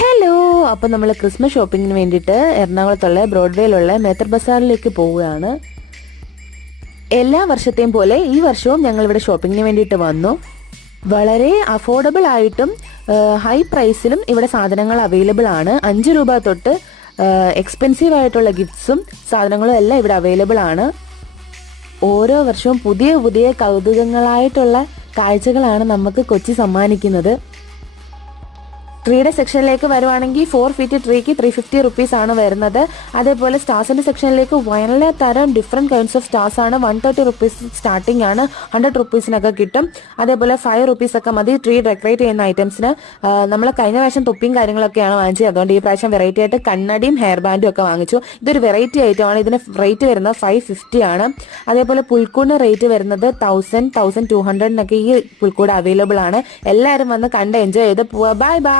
Hello, അപ്പം നമ്മൾ Christmas ഷോപ്പിങ്ങിന് വേണ്ടിയിട്ട് എറണാകുളത്തുള്ള ബ്രോഡ്വേയിലുള്ള മേത്തർ ബസാറിലേക്ക് പോവുകയാണ്. എല്ലാ വർഷത്തെയും പോലെ ഈ വർഷവും ഞങ്ങൾ ഇവിടെ ഷോപ്പിങ്ങിന് വേണ്ടിയിട്ട് വന്നു. വളരെ അഫോർഡബിൾ ആയിട്ടും ഹൈ പ്രൈസിലും ഇവിടെ സാധനങ്ങൾ അവൈലബിൾ ആണ്. 5 രൂപ തൊട്ട് എക്സ്പെൻസീവ് ആയിട്ടുള്ള ഗിഫ്റ്റ്സും സാധനങ്ങളും എല്ലാം ഇവിടെ അവൈലബിൾ ആണ്. ഓരോ വർഷവും പുതിയ പുതിയ കൗതുകങ്ങളായിട്ടുള്ള കാഴ്ചകളാണ് നമുക്ക് കൊച്ചി സമ്മാനിക്കുന്നത്. ട്രീയുടെ സെക്ഷനിലേക്ക് വരുവാണെങ്കിൽ 4 ഫീറ്റ് ട്രീക്ക് 350 റുപ്പീസ് ആണ് വരുന്നത്. അതേപോലെ സ്റ്റാർസിന്റെ സെക്ഷനിലേക്ക് വളരെ തരം ഡിഫറെന്റ് കൈൻഡ്സ് ഓഫ് സ്റ്റാർസ് ആണ്. 130 റുപ്പീസ് സ്റ്റാർട്ടിംഗ് ആണ്, 100 റുപ്പീസിനൊക്കെ കിട്ടും. അതേപോലെ 5 റുപ്പീസ് ഒക്കെ മതി ട്രീ ഡെക്കറേറ്റ് ചെയ്യുന്ന ഐറ്റംസിന്. നമ്മൾ കഴിഞ്ഞ പ്രാവശ്യം തൊപ്പിയും കാര്യങ്ങളൊക്കെയാണ് വാങ്ങിച്ചത്. അതുകൊണ്ട് ഈ പ്രാവശ്യം വെറൈറ്റി ആയിട്ട് കണ്ണടിയും ഹെയർ ബാൻഡും ഒക്കെ വാങ്ങിച്ചു. ഇതൊരു വെറൈറ്റി ഐറ്റമാണ്. ഇതിന് റേറ്റ് വരുന്നത് 550 ആണ്. അതേപോലെ പുൽക്കൂടിന് റേറ്റ് വരുന്നത് 1200 ഈ പുൽക്കൂട് അവൈലബിൾ ആണ്. എല്ലാവരും വന്ന് കണ്ട് എൻജോയ് ചെയ്ത് പോവാ. Bye bye.